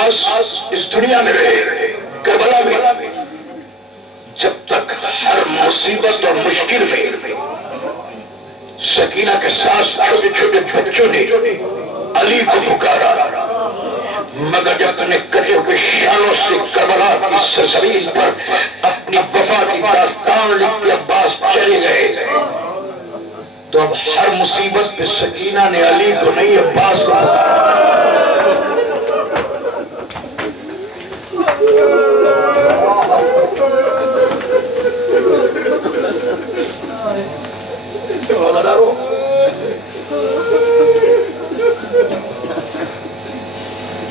عباس اس دنیا میں رہے کربلا میں، جب تک ہر مصیبت اور مشکل میں سکینہ کے ساتھ چھوٹے چھوٹے بچوں نے علی کو پکارا، مگر جب اپنے قریب کے شانوں سے کربلا کی سرزمین پر اپنی وفا کی داستان لکھ کے عباس چلے گئے، تو اب ہر مصیبت پہ سکینہ نے علی کو نہیں عباس کو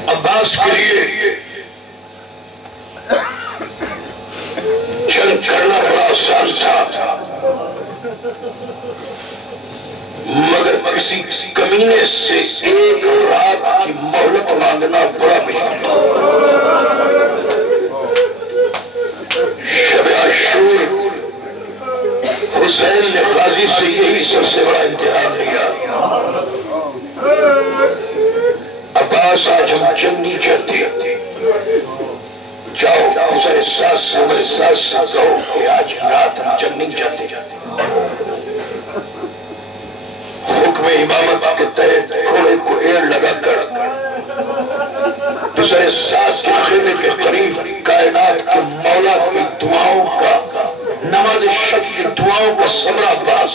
عباس کے لیے جنگ کرنا بڑا آسان تھا، مگر کسی کمینے سے ایک رات کی مہلت مانگنا بڑا مشکل تھا۔ شب عاشور حسین نے غازی سے یہی سب سے بڑا امتحان لیا، عباس آج ہم جنگ نہیں چاہتے، جاؤ حسین ساس سے میرے ساس سے کہو کہ آج رات ہم جنگ نہیں چاہتے۔ حکم امامت کے تحت گھوڑے کو ایڑ لگا کر حسین ساس کے خیمے کے قریب کائنات کے مولا کی دعاؤں کا، نماز شب کی دعاؤں کا ثمرہ عباس۔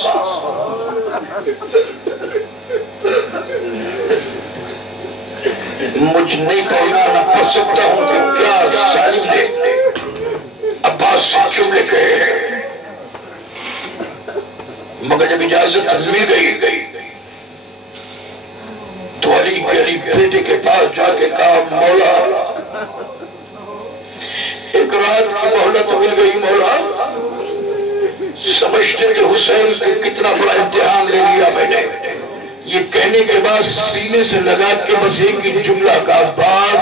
مجھ نہیں کہنا نہ پڑھ سکتا ہوں کہ کیا ظالم نے عباس سے جملے کہے ہیں، مگر جب اجازت مل گئی تو علی بیٹے کے پاس جا کے کہا مولا ایک رات کی مہلت مل گئی، مولا سمجھتے کہ حسین کو کتنا بڑا امتحان لے لیا میں نے۔ یہ کہنے کے بعد سینے سے لگا کے بس ایک ہی جملہ کا عباس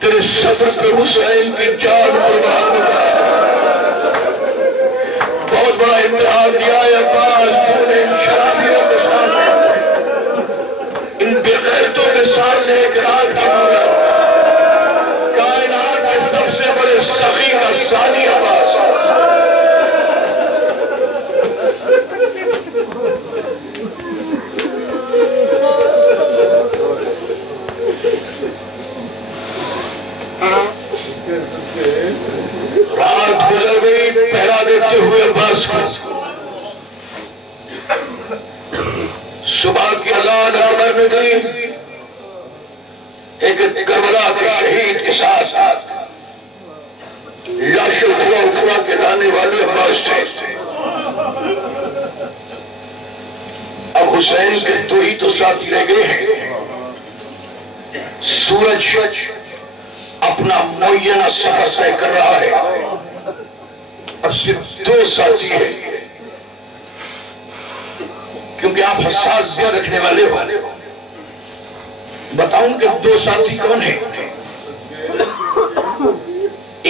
تیرے صبر پہ حسین کی جان قربان ہو گئی۔ بہت بڑا امتحان دیا ہے عباس، تو نے ان شرابیوں کے سامنے، ان بے غیرتوں کے سامنے ایک رات کی مہلت، کائنات کے سب سے بڑے سخی کا ثانی عباس۔ رات گزر گئی پہرا دیتے ہوئے عباس کو، صبح کی اذان اکبر نے دی، ایک کربلا کے شہید کے ساتھ لاشوں اٹھوا کے لانے والے عباس تھے۔ اب حسین کے دو ہی تو ساتھی رہ گئے ہیں، سورج اپنا معینہ سفر طے کر رہا ہے اور صرف دو ساتھی ہیں، کیونکہ آپ حساس دل رکھنے والے ہو۔ بتاؤں کہ دو ساتھی کون ہیں؟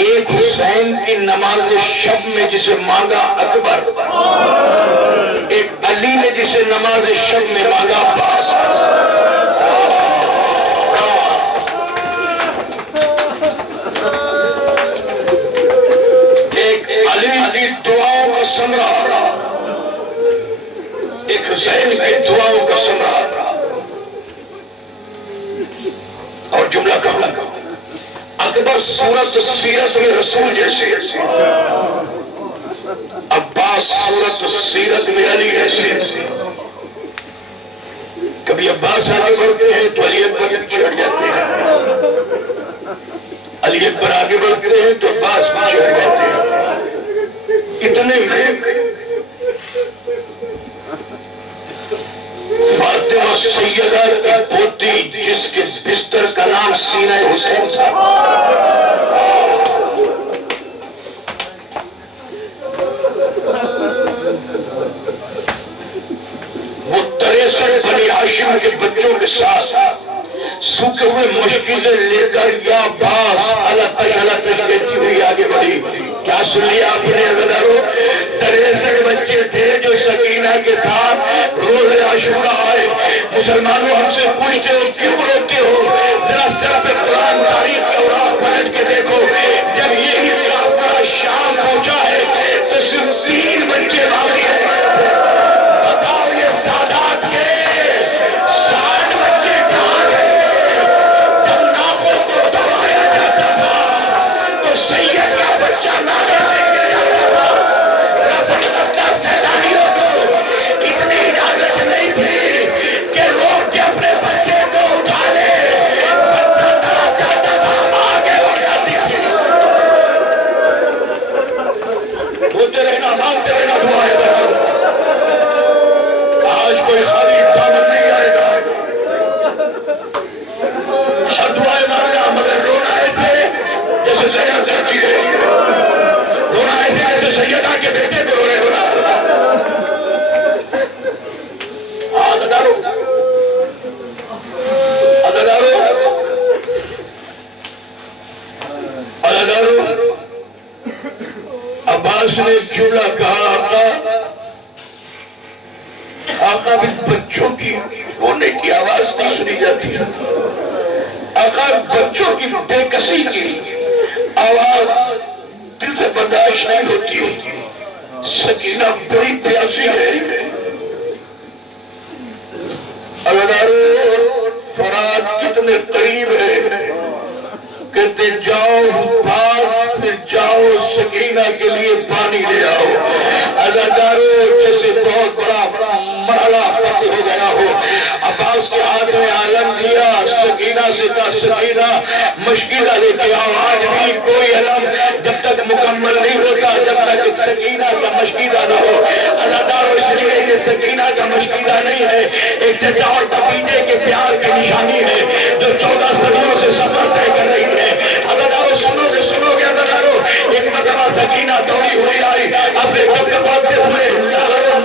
ایک حسین کی نماز شب میں جسے مانگا اکبر، ایک علی نے جسے نماز شب میں مانگا عباس۔ ایک علی کی دعاؤں کا ثمرہ، ایک حسین کی دعاؤں کا ثمرہ۔ اور جملہ کہوں گا، اکبر صورت سیرت میں رسول جیسے، عباس صورت سیرت میں علی جیسے۔ کبھی عباس آگے بڑھتے ہیں تو علی اکبر پیچھے ہٹ جاتے ہیں، علی اکبر آگے بڑھتے ہیں تو عباس پیچھے ہٹ جاتے ہیں۔ اتنے میں فاطمہ سیدہ کی پوتی جس کے بستر کا نام سینہ حسین تھا، وہ 63 بنی ہاشم کے بچوں کے ساتھ سوکھے ہوئے مشکلیں لے کر یا عباس اللہ تش کہتی ہوئی آگے بڑھی۔ کیا سن لیا آپ نے عزیزانو؟ 63 بچے تھے جو سکینہ کے ساتھ روز عاشورہ آئے۔ مسلمانوں ہم سے پوچھتے ہو کیوں روتے ہو؟ ذرا سر پہ قرآن کا عباس نے جملہ کہا آقا بھی بچوں کی رونے کی آواز نہیں سنی جاتی، آقا بچوں کی بے کسی کی آواز دل سے برداشت نہیں ہوتی۔ سکینہ بڑی پیاسی ہے، اللہ فرات کتنے قریب ہے، کہتے جاؤ پاس پھر جاؤ سکینہ کے لیے پانی لے آؤ۔ عزادارو جیسے بہت بڑا مرحلہ فتح ہو گیا ہو، عباس کے ہاتھ میں علم دیا، سکینہ سے کہا سکینہ مشکلہ لے کے آؤ۔ آج بھی کوئی علم جب تک مکمل نہیں ہوتا جب تک سکینہ کا مشکلہ نہ ہو۔ عزادارو اس لیے یہ سکینہ کا مشکلہ نہیں ہے، ایک چچا اور بھتیجے کے پیار کی نشانی ہے جو 14 صدیوں سے سفر طے کر رہی ہے۔ عزادارو سنو گے عزادارو، ایک مرتبہ سکینہ دوڑی ہوئی آئی، اپنے کب کباتے ہوئے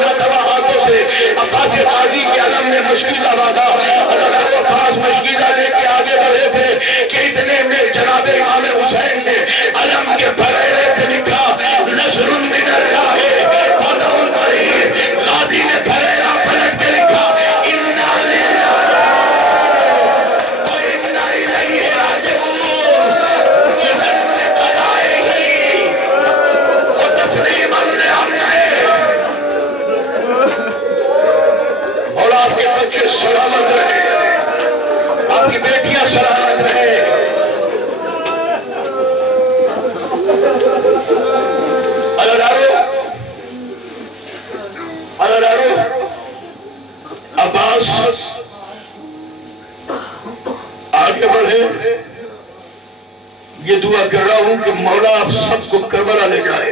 ناتوا ہاتھوں سے عباس قاضی کے علم میں مشکلہ باندھا۔ عزادارو عباس مشکلہ لے کے آگے بڑھے تھے کہ اتنے میں جناب امام حسین نے علم کے پھریرے پہ لکھا نصر من اللہ فتح قریب۔ غازی نے پھریرا پلٹ کے لکھا انا للہ و انا الیہ راجعون، بظلم قضائه وتسلیما لامره۔ اور آپ کے بچے سلامت رہے، آپ کی بیٹیاں سلامت رہے۔ عباس آگے بڑھے، یہ دعا کر رہا ہوں کہ مولا آپ سب کو کربلا لے جائے۔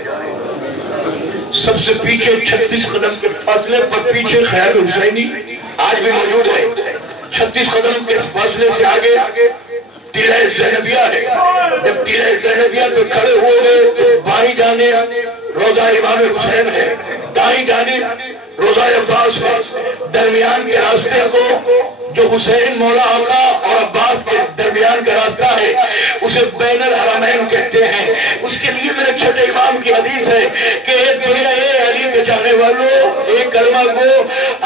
سب سے پیچھے 36 قدم کے فاصلے پر پیچھے خیال حسینی آج بھی موجود ہے، 36 قدم کے فاصلے سے آگے ٹیلہ زینبیہ ہے۔ جب ٹیلہ زینبیہ پہ کھڑے ہوئے تو بائیں جانب روضہ امام حسین ہے، دائیں جانب روضہ عباس ہے۔ درمیان کے راستے کو جو حسین مولا آقا اور عباس کے درمیان کا راستہ ہے اسے بین الحرمین کہتے ہیں۔ اس کے لیے میرے چھٹے امام کی حدیث ہے کہ دنیا علی کے چاہنے والوں ایک کلمہ کو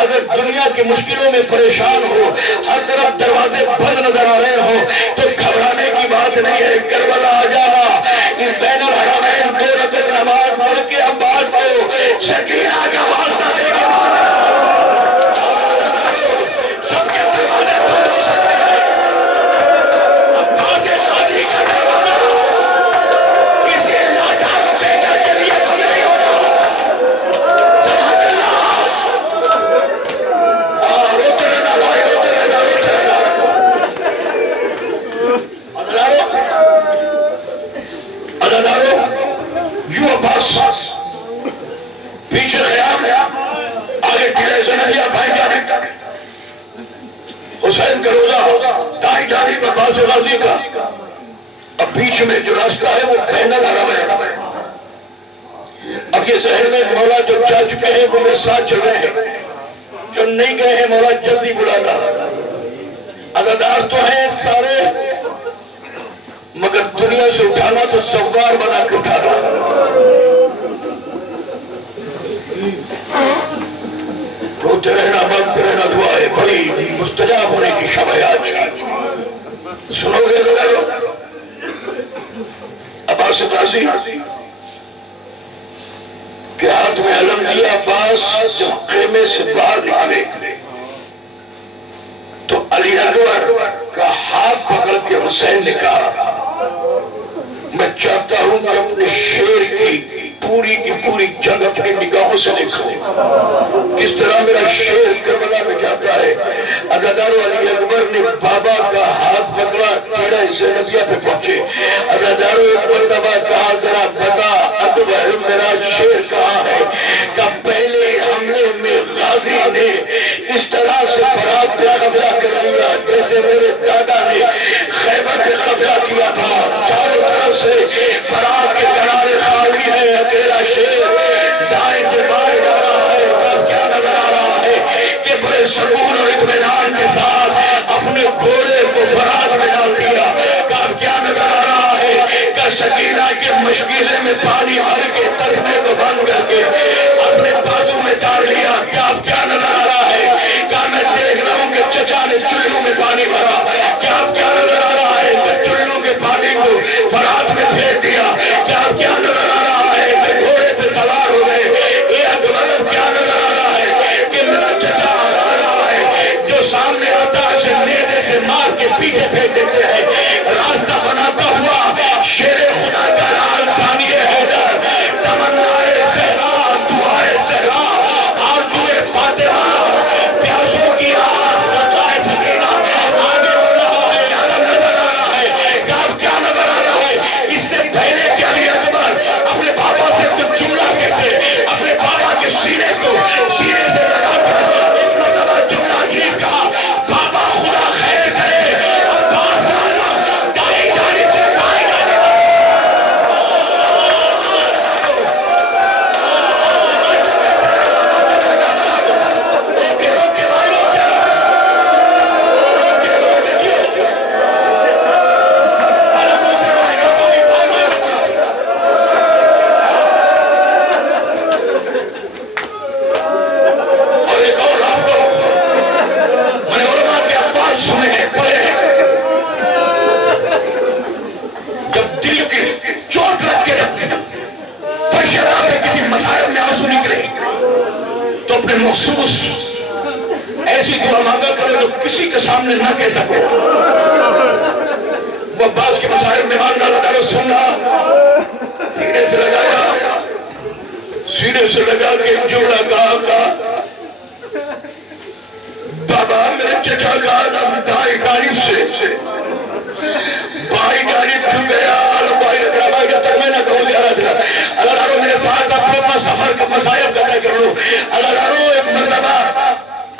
اگر دنیا کی مشکلوں میں پریشان ہو، ہر طرف دروازے بند نظر آ رہے ہوں تو گھبرانے کی بات نہیں ہے، کربلا آ جانا۔ اس بین الحرمین 2 رکعت نماز پڑھ کے عباس کو سکینہ کا واسطہ دے کے مانا۔ سب کے دروازے بند ہو سکتے ہیں، عباس قاضی کا دروازہ کسی لاچار بیٹے کے لیے بند نہیں ہوتا۔ جزاک اللہ۔ روتے رہنا بھائی، روتے رہنا، روتے رہنا۔ عزادارو یوں عباس پیچھے خیام آگے ٹیلہ زینبیہ بائیں جانب حسین کا روضہ، دائیں جانب عباس غازی کا، اب بیچ میں جو راستہ ہے وہ بین الحرمین ہے۔ اب یہ ذہن میں مولا جو جا چکے ہیں وہ میرے ساتھ چل رہے ہیں، جو نہیں گئے ہیں مولا جلدی بلانا۔ عزادار تو ہیں سارے مگر دنیا سے اٹھانا تو سوار بنا کے اٹھانا۔ روتے رہنا، مانگتے رہنا، دعائیں بڑی مستجاب ہونے کی شب ہے آج کی۔ سنو گے لوگ عباس قاضی کے ہاتھ میں علم دیا۔ عباس جب خیمے سے باہر نکلے تو علی اکبر کا ہاتھ پکڑ کے حسین نے کہا میں چاہتا ہوں کہ اپنے شیر کی پوری جنگ اپنی نگاہوں سے دیکھو، کس طرح میرا شیر کربلا میں جاتا ہے۔ عزادارو علی اکبر نے بابا کا ہاتھ پکڑا، ٹیلہ زینبیہ پہ پہنچے۔ عزادارو ایک مرتبہ کہا ذرا بتا اکبر میرا شیر کہاں ہے؟ کہ پہلے حملے میں غازی نے اس طرح سے فرات پہ قبضہ کر لیا جیسے میرے دادا نے خیبر پہ قبضہ کیا تھا۔ چاروں طرف سے فرات کے کنارے خالی ہے، اکیلا شیر دائیں سے بائیں جا رہا ہے۔ کب کیا نظر آ رہا ہے کہ بڑے سکون اور اطمینان کے ساتھ اپنے گھوڑے کو فرات میں ڈال دیا۔ کب کیا نظر آ رہا ہے کہ سکینہ کے مشکیزے میں پانی بھر کے تسمے کو بند کر کے اپنے بازو میں ڈال لیا کہ آپ کیا نظر آ رہا ہے؟ کہا میں دیکھ رہا ہوں کہ چچا نے چلو میں پانی بھرا. کہ آپ کیا نظر آ رہا ہے؟ کہ چلو کے پانی کو فرات میں پھینک دیا. کہ آپ کیا نظر آ رہا ہے؟ کہ گھوڑے پہ سوار ہو گئے. یہ مطلب کیا نظر آ رہا ہے؟ کہ میرا چچا آ رہا ہے جو سامنے آتا ہے اسے نیزے سے مار کے پیچھے پھینک دیتے ہیں. راستہ بناتا ہوا شیر خدا کا لال ثانی حیدر تمنائے زہرا دعائے زہرا آرزوئے فاطمہ پیاسوں کی آس سجائے سکینہ آگے بڑھ رہا ہے. عالم نظر آ رہا ہے کہ آپ کیا نظر آ رہا ہے؟ اس سے پہلے کہ علی اکبر اپنے بابا سے کچھ جملہ کہتے اپنے بابا کے سینے کو سینے سے لگا کر ایک مرتبہ جملہ گیر کہا بابا خدا خیر کرے عباس عالم دائی جانب سے کھائے گا. مخصوص ایسی دعا مانگا کرو جو کسی کے سامنے نہ کہہ سکو. وہ عباس کے مسائل میں مانگا لگا رو سننا سینے سے لگایا سینے سے لگا کے جملہ کہا بابا میرے چچا کا نام دائی جانب سے بائی جانب چھو گیا. بھائی اکرام جب تک میں نہ کہوں زیارہ تھا اللہ دارو میرے ساتھ اپنے سفر کا مسائل قطع کر لو. اللہ دارو ایک مرتبہ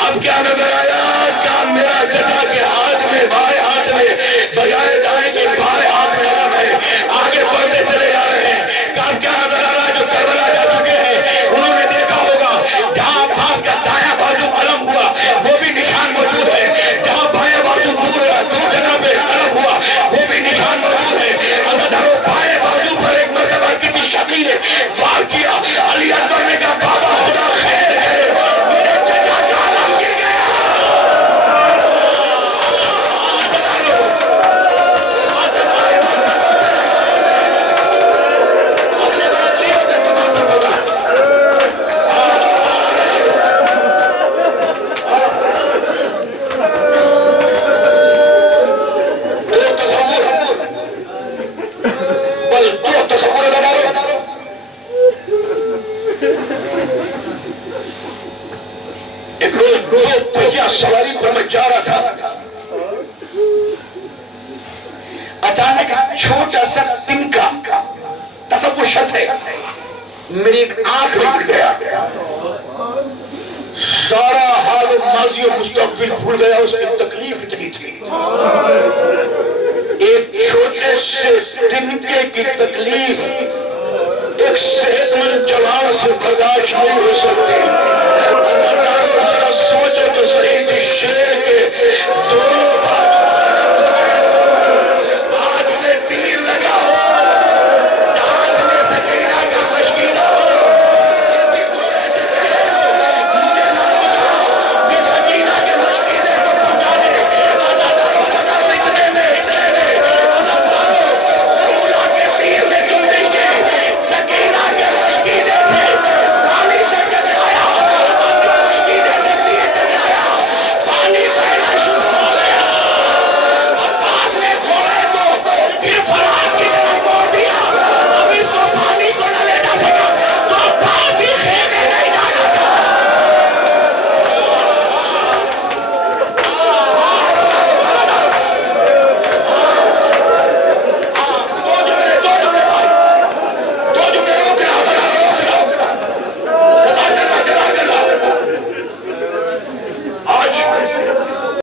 اب کیا نظر آیا کہ میرا چچا کے ہاتھ میں بائیں ہاتھ میں بجائے دائیں کے بائیں ہاتھ میں علم ہے. آگے بڑھتے چلے جا رہے ہیں کہ اب کیا نظر آ رہا ہے جو کربلا جا چکے ہیں انہوں نے دیکھا ہوگا جہاں عباس کا دایاں بازو علم ہوا وہ بھی نشان موجود ہے. جہاں بائیں بازو دو جگہ پہ علم ہوا وہ بھی نشان موجود ہے. اللہ دارو بائیں بازو پر ایک مرتبہ کسی شکلی نے وار کیا. علی اکبر نے کہا بابا خدا خیر ہے میرے چچا کا علم گر گیا. اگلے بار نہیں ہوتے تمہارا بولا دو تصور لگا رہے. ایک روز دو پہیا سواری پر میں جا رہا تھا. اچانک چھوٹا سا تنکا تصور شد ہے میری ایک آنکھ میں گر گیا. سارا حال و ماضی و مستقبل بھول گیا. اس کی تکلیف اتنی تھی ایک چھوٹے سے تنکے کی تکلیف ایک صحت مند جوان سے برداشت نہیں ہو سکتی. اللہ تعالیٰ سوچے تو صحیح شیر کے دو